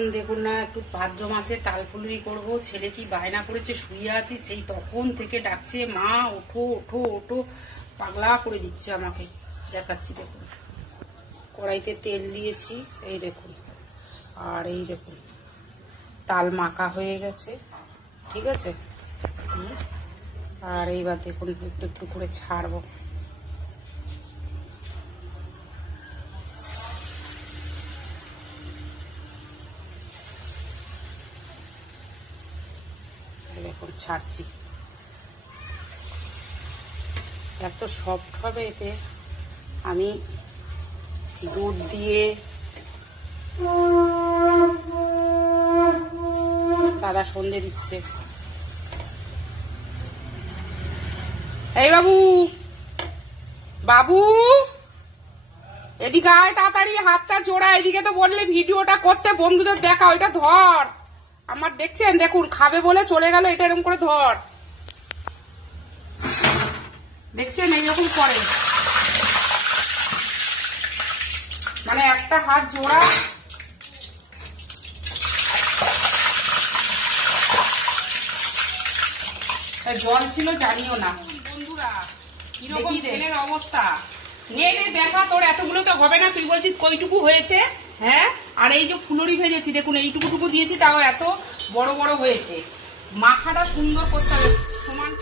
এখন দেখুন না, একটু ভাদ্র মাসে তালপুলুরি করবো। ছেলে কি বায়না করেছে, শুয়ে আছি সেই তখন থেকে ডাকছে, মা ওঠো ওঠো ওঠো, পাগলা করে দিচ্ছে আমাকে। দেখাচ্ছি দেখুন, কড়াইতে তেল দিয়েছি, এই দেখুন, আর এই দেখুন তাল মাখা হয়ে গেছে, ঠিক আছে। আর এইবার দেখুন একটু একটু করে ছাড়বো। দেখুন ছাড়ছি, এত সফট হবে এতে। আমি দুধ দিয়ে, দাদা সন্ধে দিচ্ছে। এই বাবু, বাবু এদিকে আয় তাড়াতাড়ি, হাতটা জোড়া। এদিকে তো বললে ভিডিওটা করতে, বন্ধুদের দেখা, ওইটা ধর। আমার দেখছেন, দেখুন খাবে বলে চলে গেল, এটা এরকম করে ধর, দেখছেন এইরকম করে, মানে একটা হাত জোড়া। জল ছিল জানিও না বন্ধুরা, কিরকম ছেলের অবস্থা। নে নে দেখা, তোর এতগুলো তো হবে না, তুই বলছিস কইটুকু হয়েছে। হ্যাঁ, আর এই যে ফুলুরি ভেজেছি দেখুন, এইটুকু দিয়ে, তাও এত বড় বড় হয়েছে। মাখাটা সুন্দর করতে হবে, সমান।